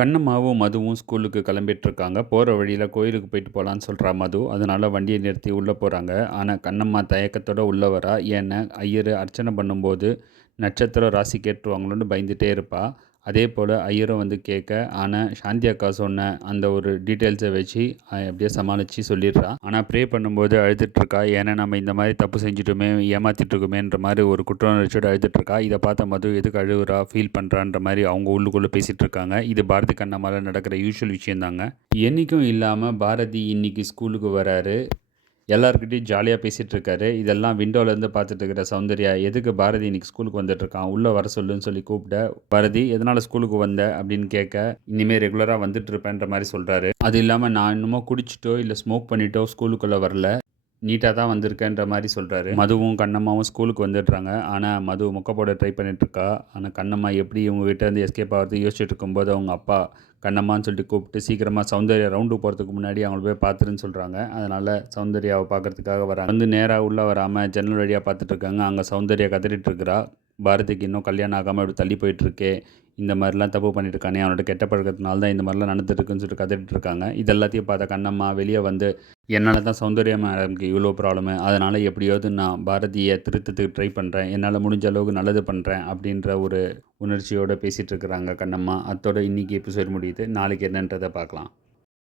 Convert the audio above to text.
கண்ணம்மாவும் மதுவும் ஸ்கூலுக்கு கிளம்பிட்டுருக்காங்க. போற வழியில கோயிலுக்கு போயிட்டு போலான்னு சொல்றா மது. அதனால வண்டிய நிறுத்தி உள்ள போறாங்க. ஆனா கண்ணம்மா தயக்கத்தோட உள்ள வரா. ஏன்னா ஐயரு அர்ச்சனை பண்ணும்போது நட்சத்திரம், ராசி கேட்டுருவாங்களோன்னு பயந்துட்டே இருப்பா. அதேபோல ஐயரும் வந்து கேட்க, ஆனா சாந்தி அக்கா சொன்ன அந்த ஒரு டீட்டெயில்ஸ வச்சு எப்படியோ சமாளிச்சு சொல்லிடுறா. ஆனா ப்ரே பண்ணும்போது அழுதுட்டுருக்கா. ஏன்னா நம்ம இந்த மாரி தப்பு செஞ்சுட்டோமே, ஏமாத்திட்டு இருக்கோமேன்ற மாரி ஒரு குற்ற உணர்ச்சியோட அழுதுட்டுருக்கா. இத பார்த்த மது எதுக்கு அழுவுறா, ஃபீல் பண்றான்ற மாரி அவங்க உள்ளுக்குள்ள பேசிட்டு இருக்காங்க. இது பாரதி கண்ணம்மால நடக்கிற யூசுவல் விஷயம் தாங்க. என்னைக்கும் இல்லாம பாரதி இன்னைக்கு ஸ்கூலுக்கு வராரு. எல்லார்கிட்டயும் ஜாலியா பேசிட்டு இருக்காரு. இதெல்லாம் விண்டோலேருந்து பார்த்துட்டு இருக்கிற சௌந்தர்யா, எதுக்கு பாரதி இன்னைக்கு ஸ்கூலுக்கு வந்துட்டுருக்கான், உள்ள வர சொல்லுன்னு சொல்லி கூப்பிட, பாரதி எதனால ஸ்கூலுக்கு வந்த அப்படின்னு கேட்க, இனிமே ரெகுலரா வந்துட்டு இருப்பேன்ற மாரி சொல்றாரு. அது இல்லாம நான் என்னமோ குடிச்சிட்டோ, இல்ல ஸ்மோக் பண்ணிட்டோ ஸ்கூலுக்குள்ள வரல. நீட்டா தான் வந்திருக்கேன்ற மாரி சொல்றாரு. மதுவும், கண்ணம்மாவும் ஸ்கூலுக்கு வந்துடுறாங்க. ஆனா மது மொக்க போட ட்ரை பண்ணிட்டுருக்கா. ஆனா கண்ணம்மா எப்படி இவங்ககிட்ட இருந்து எஸ்கேப் ஆகுறது யோசிச்சுட்டு இருக்கும்போது, அவங்க அப்பா கண்ணம்மான்னு சொல்லிட்டு கூப்பிட்டு சீக்கிரமா சௌந்தர்யா ரவுண்டுக்கு போறதுக்கு முன்னாடி அவங்கள போய் பார்த்துருன்னு சொல்றாங்க. அதனால சௌந்தர்யாவ பார்க்கறதுக்காக வராங்க. வந்து நேரா உள்ள வராம ஜன்னல் வழியா பார்த்துட்டு இருக்காங்க. அங்க சௌந்தர்யா கதறிட்டு இருக்கிறா. பாரதிக்கு இன்னும் கல்யாணம் ஆகாம இப்படி தள்ளி போயிட்டுருக்கே. இந்த மாதிரிலாம் தப்பு பண்ணிட்டு இருக்கானே, அவனோட கெட்ட பழக்கத்தினால தான் இந்த மாதிரிலாம் நடந்துட்டு இருக்குன்னு சொல்லிட்டு கதறிட்டு இருக்காங்க. இது எல்லாத்தையும் பார்த்த கண்ணம்மா வெளிய வந்து, என்னால தான் சௌந்தர்யா மேடம்க்கு இவ்வளோ ப்ராப்ளமு. அதனால எப்படியாவது நான் பாரதிய திருத்தத்துக்கு ட்ரை பண்றேன். என்னால முடிஞ்ச அளவுக்கு நல்லது பண்றேன். அப்படின்ற ஒரு உணர்ச்சியோட பேசிட்டு இருக்கிறாங்க கண்ணம்மா. அத்தோட இன்னைக்கு எபிசோட் முடியுது. நாளைக்கு என்னன்றத பார்க்கலாம்.